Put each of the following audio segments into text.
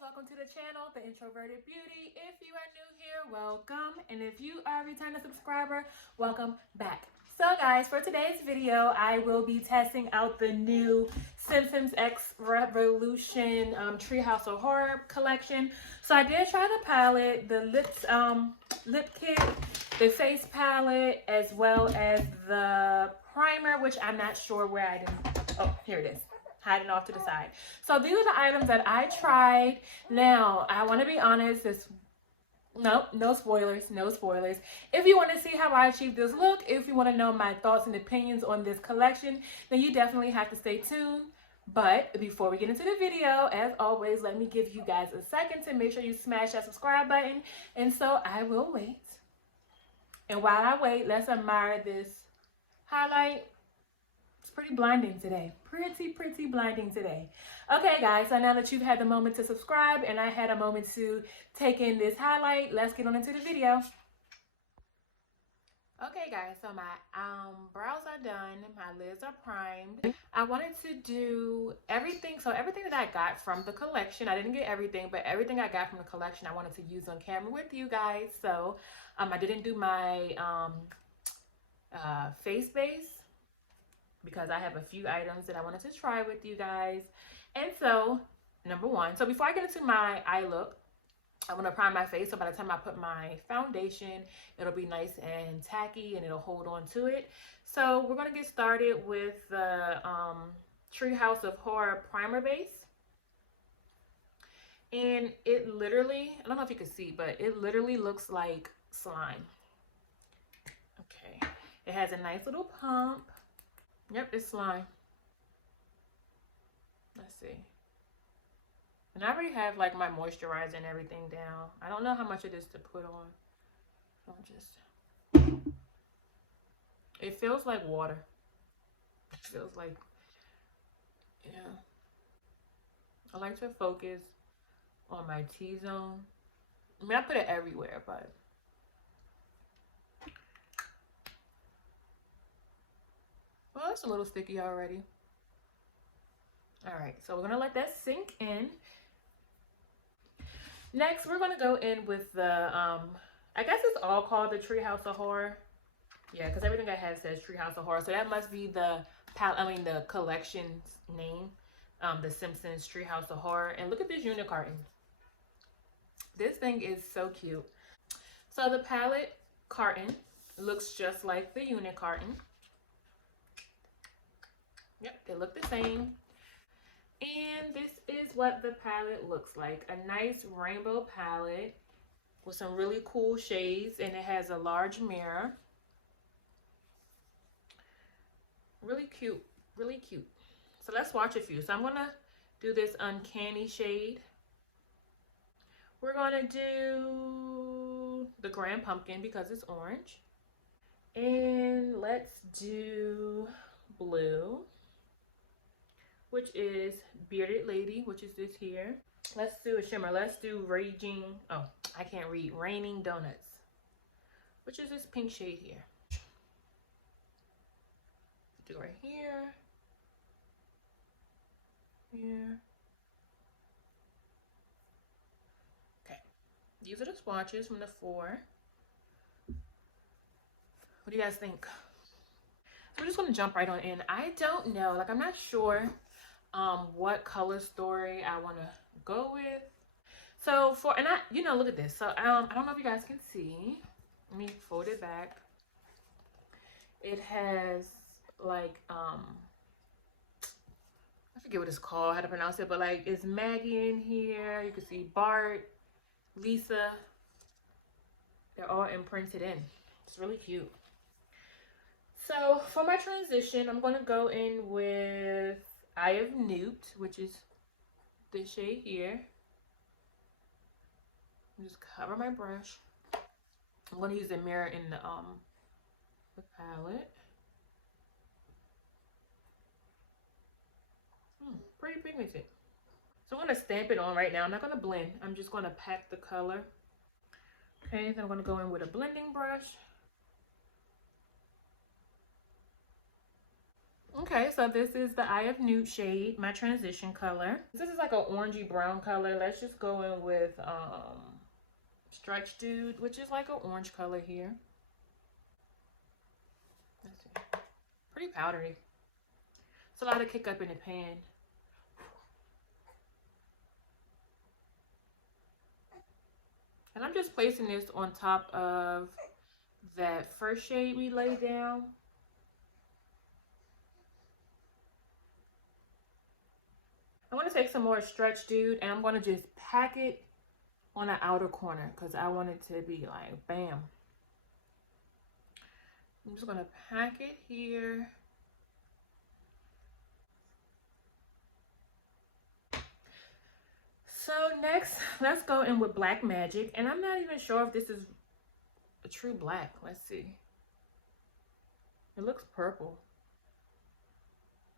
welcome to the channel, The Introverted Beauty. If you are new here, welcome. And if you are a returning subscriber, welcome back. So guys, for today's video, I will be testing out the new Simpsons X Revolution Treehouse of Horror collection. So I did try the palette, the lip kit, the face palette, as well as the primer, which I'm not sure where I didn't. Oh, here it is. Hiding off to the side. So these are the items that I tried. Now, I want to be honest, no spoilers. If you want to see how I achieved this look, if you want to know my thoughts and opinions on this collection, then you definitely have to stay tuned. But before we get into the video, as always, let me give you guys a second to make sure you smash that subscribe button. And so I will wait. And while I wait, let's admire this highlight. It's pretty blinding today. Pretty blinding today. Okay, guys, so now that you've had the moment to subscribe and I had a moment to take in this highlight, let's get on into the video. Okay, guys, so my brows are done. My lids are primed. I wanted to do everything. So everything that I got from the collection, I didn't get everything, but everything I got from the collection, I wanted to use on camera with you guys. So I didn't do my face base, because I have a few items that I wanted to try with you guys. And so, number one, so before I get into my eye look, I want to prime my face, so by the time I put my foundation, it'll be nice and tacky and it'll hold on to it. So we're going to get started with the Treehouse of Horror primer base. And it literally, I don't know if you can see, but it literally looks like slime. Okay, it has a nice little pump. Yep, it's slime. Let's see. And I already have like my moisturizer and everything down. I don't know how much it is to put on. So it feels like water. It feels like, yeah. I like to focus on my T-zone. I mean, I put it everywhere, but well, it's a little sticky already. All right, so we're gonna let that sink in. Next, we're gonna go in with the, I guess it's all called the Treehouse of Horror. Yeah, because everything I have says Treehouse of Horror. So that must be the collection's name, the Simpsons Treehouse of Horror. And look at this unit carton. This thing is so cute. So the palette carton looks just like the unit carton. Yep, they look the same. And this is what the palette looks like. A nice rainbow palette with some really cool shades, and it has a large mirror. Really cute, really cute. So let's swatch a few. So I'm gonna do this uncanny shade. We're gonna do the Grand Pumpkin because it's orange. And let's do blue, which is Bearded Lady, which is this here. Let's do a shimmer. Let's do Raining Donuts, which is this pink shade here. Do right here. Here. Okay. These are the swatches from the 4. What do you guys think? So we're just gonna jump right on in. I don't know, like I'm not sure what color story I want to go with. So look at this. So I don't know if you guys can see. Let me fold it back. It has like I forget what it's called, how to pronounce it, but like it's Maggie in here. You can see Bart, Lisa. They're all imprinted in. It's really cute. So for my transition, I'm gonna go in with Eye of Newt, which is this shade here. Just cover my brush. I'm going to use the mirror in the palette. Pretty pigmented. So I'm going to stamp it on right now. I'm not going to blend. I'm just going to pack the color. Okay, then I'm going to go in with a blending brush. Okay, so this is the Eye of Nude shade, my transition color. This is like an orangey brown color. Let's just go in with Stretch Dude, which is like an orange color here. Let's see. Pretty powdery. It's a lot of kick up in the pan. And I'm just placing this on top of that first shade we laid down. I want to take some more Stretch Dude and I'm going to just pack it on the outer corner because I want it to be like bam. I'm just going to pack it here. So next, let's go in with Black Magic. And I'm not even sure if this is a true black. Let's see. It looks purple.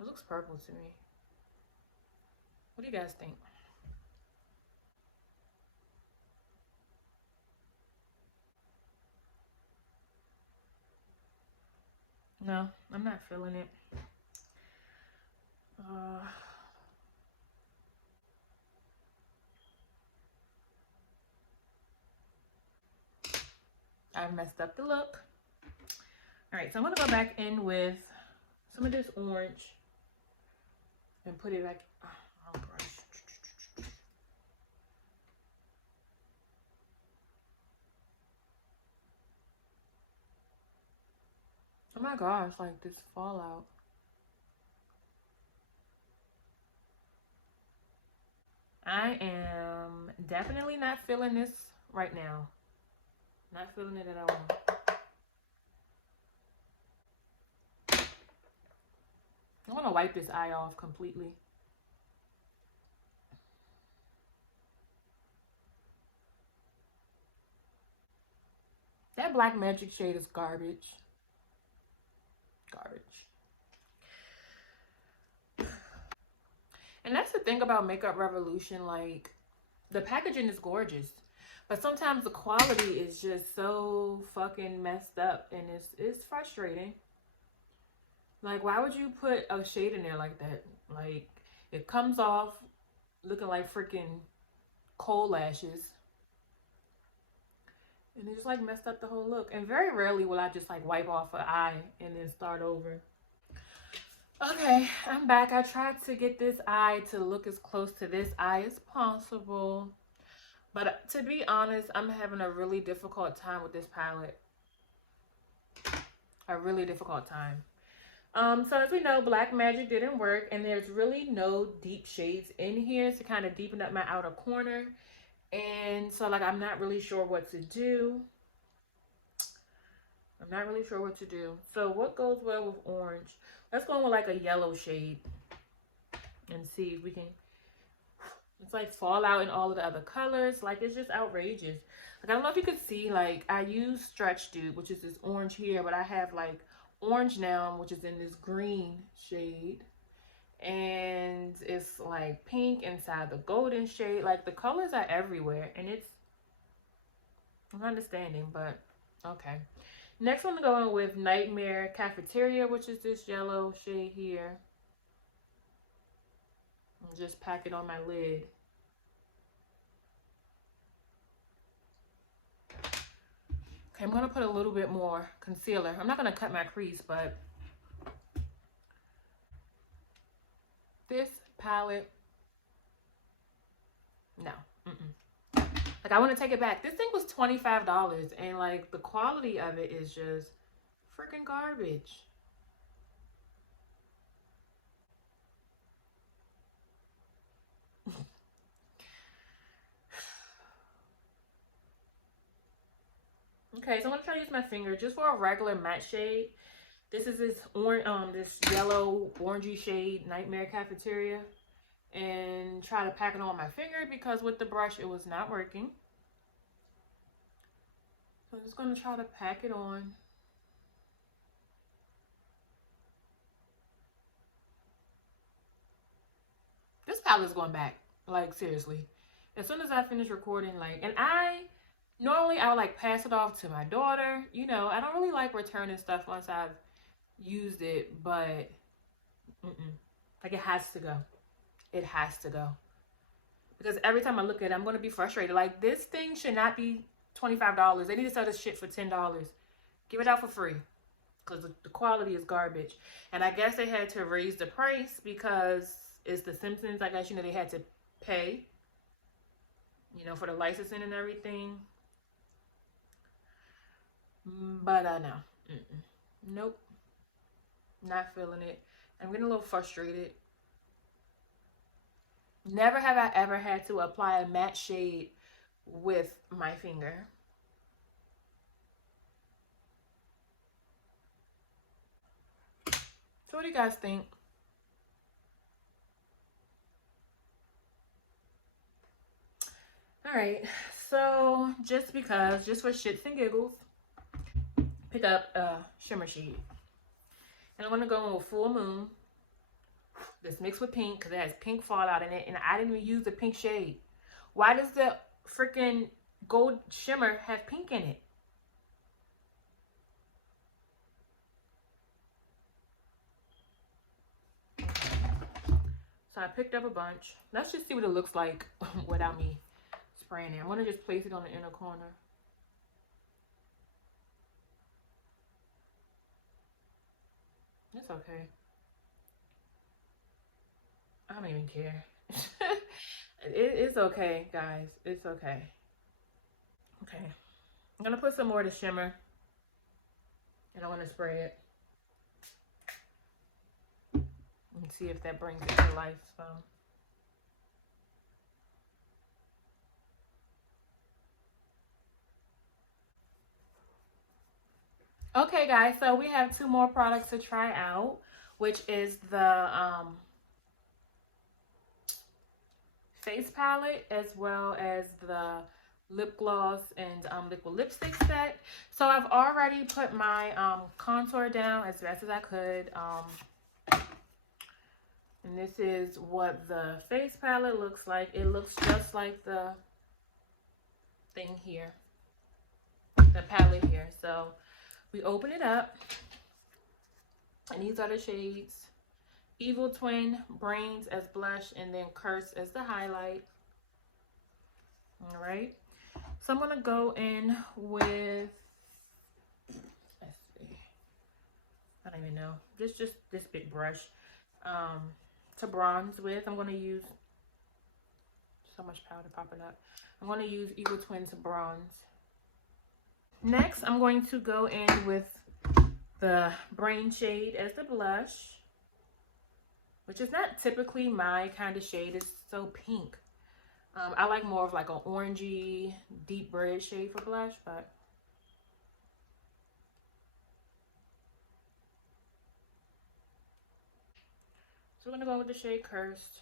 It looks purple to me. What do you guys think? No, I'm not feeling it. I messed up the look. All right, so I'm gonna go back in with some of this orange and put it back. Oh, brush. Oh my gosh, like this fallout. I am definitely not feeling this right now. Not feeling it at all. I'm gonna wipe this eye off completely. That Black Magic shade is garbage. Garbage. And that's the thing about Makeup Revolution, like the packaging is gorgeous, but sometimes the quality is just so fucking messed up and it's frustrating. Like, why would you put a shade in there like that? Like, it comes off looking like freaking coal lashes. And it just like messed up the whole look. And very rarely will I just like wipe off an eye and then start over. Okay, I'm back. I tried to get this eye to look as close to this eye as possible. But to be honest, I'm having a really difficult time with this palette. A really difficult time. So as we know, Black Magic didn't work, and there's really no deep shades in here to kind of deepen up my outer corner. And so like I'm not really sure what to do. I'm not really sure what to do. So what goes well with orange? Let's go with like a yellow shade and see if we can. It's like fallout in all of the other colors. Like it's just outrageous. Like I don't know if you could see, like I use Stretch Dude, which is this orange here, but I have like orange now, which is in this green shade. And it's like pink inside the golden shade. Like the colors are everywhere and I'm not understanding, but okay. Next one, I'm going with Nightmare Cafeteria, which is this yellow shade here. And just pack it on my lid. Okay, I'm going to put a little bit more concealer. I'm not going to cut my crease, but this palette, no. Like, I want to take it back. This thing was $25, and, like, the quality of it is just freaking garbage. Okay, so I'm going to try to use my finger just for a regular matte shade. This is this this yellow orangey shade, Nightmare Cafeteria. And try to pack it on my finger because with the brush it was not working. So I'm just going to try to pack it on. This palette is going back, like seriously. As soon as I finish recording, like, and normally I would like pass it off to my daughter. You know, I don't really like returning stuff once I've used it, but Like, it has to go. It has to go. Because every time I look at it, I'm going to be frustrated. Like, this thing should not be $25. They need to sell this shit for $10. Give it out for free. Because the quality is garbage. And I guess they had to raise the price because it's the Simpsons. I guess, you know, they had to pay, you know, for the licensing and everything. But no. Nope. Not feeling it. I'm getting a little frustrated. Never have I ever had to apply a matte shade with my finger. So what do you guys think? All right, so just for shits and giggles, pick up a shimmer shade. And I'm going to go in with Full Moon. This mixed with pink because it has pink fallout in it. And I didn't even use the pink shade. Why does the freaking gold shimmer have pink in it? So I picked up a bunch. Let's just see what it looks like without me spraying it. I'm going to just place it on the inner corner. It's okay. I don't even care. It's okay, guys. It's okay. Okay. I'm going to put some more of the shimmer. And I want to spray it. And see if that brings it to life some. Okay, guys, so we have two more products to try out, which is the face palette as well as the lip gloss and liquid lipstick set. So I've already put my contour down as best as I could. And this is what the face palette looks like. It looks just like the thing here, the palette here. So we open it up, and these are the shades. Evil Twin, Brains as blush, and then Curse as the highlight. All right. So I'm going to go in with, let's see, I don't even know, just this big brush to bronze with. I'm going to use, so much powder popping up. I'm going to use Evil Twin to bronze. Next, I'm going to go in with the Brain shade as the blush, which is not typically my kind of shade. It's so pink. I like more of like an orangey, deep red shade for blush, but so we're gonna go with the shade Cursed.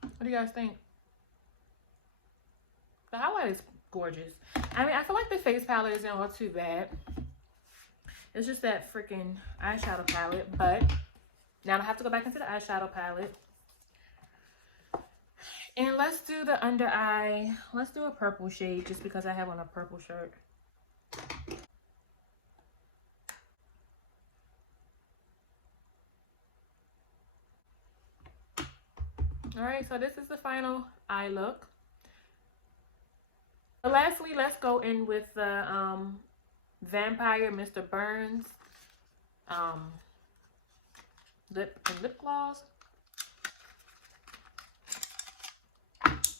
What do you guys think? The highlight is gorgeous. I mean, I feel like the face palette isn't all too bad. It's just that freaking eyeshadow palette. But now I have to go back into the eyeshadow palette. And let's do the under eye. Let's do a purple shade just because I have on a purple shirt. All right, so this is the final eye look. So lastly, let's go in with the Vampire Mr. Burns lip gloss.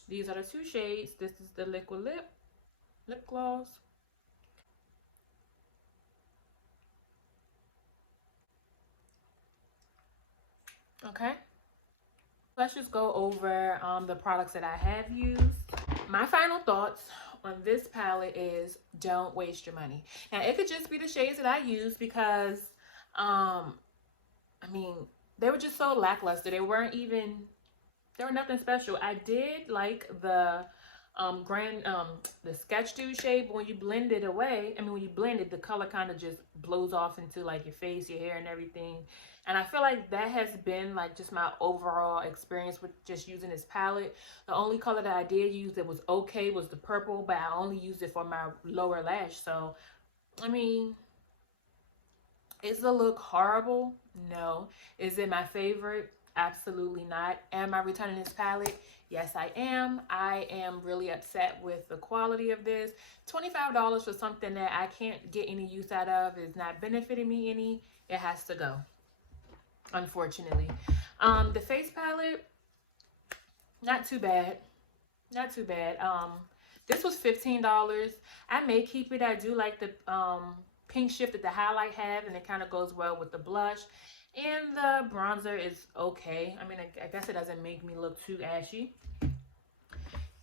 These are the two shades. This is the liquid lip gloss. Okay. Let's just go over the products that I have used. My final thoughts on this palette is don't waste your money. Now, it could just be the shades that I use because, I mean, they were just so lackluster. They were nothing special. I did like the the Sketch Dude shade, but when you blend it away, I mean, when you blend it, the color kind of just blows off into like your face, your hair, and everything. And I feel like that has been like just my overall experience with just using this palette. The only color that I did use that was okay was the purple, but I only used it for my lower lash. So, I mean, is the look horrible? No. Is it my favorite? Absolutely not. Am I returning this palette? Yes, I am. I am really upset with the quality of this. $25 for something that I can't get any use out of, is not benefiting me any. It has to go, unfortunately. The face palette, not too bad. Not too bad. This was $15. I may keep it. I do like the pink shift that the highlight have, and it kind of goes well with the blush. And the bronzer is okay. I mean, I guess it doesn't make me look too ashy.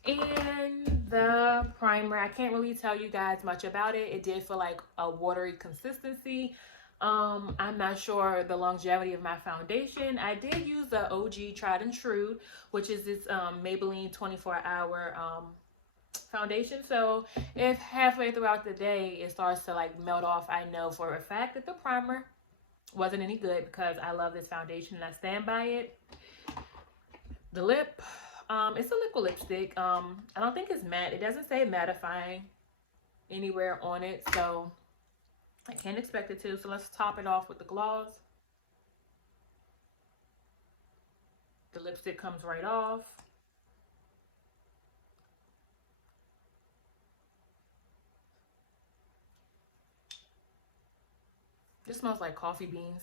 And the primer, I can't really tell you guys much about it. It did feel like a watery consistency. I'm not sure the longevity of my foundation. I did use the OG Tried and True, which is this Maybelline 24-hour foundation. So if halfway throughout the day it starts to like melt off, I know for a fact that the primer wasn't any good, because I love this foundation and I stand by it. The lip, it's a liquid lipstick. I don't think it's matte. It doesn't say mattifying anywhere on it, so I can't expect it to. So let's top it off with the gloss. The lipstick comes right off. This smells like coffee beans.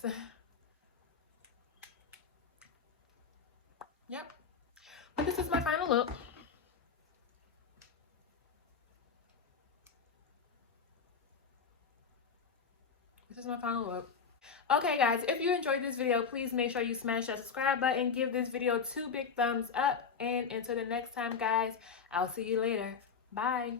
Yep. But this is my final look. This is my final look. Okay, guys, if you enjoyed this video, please make sure you smash that subscribe button. Give this video 2 big thumbs up. And until the next time, guys, I'll see you later. Bye.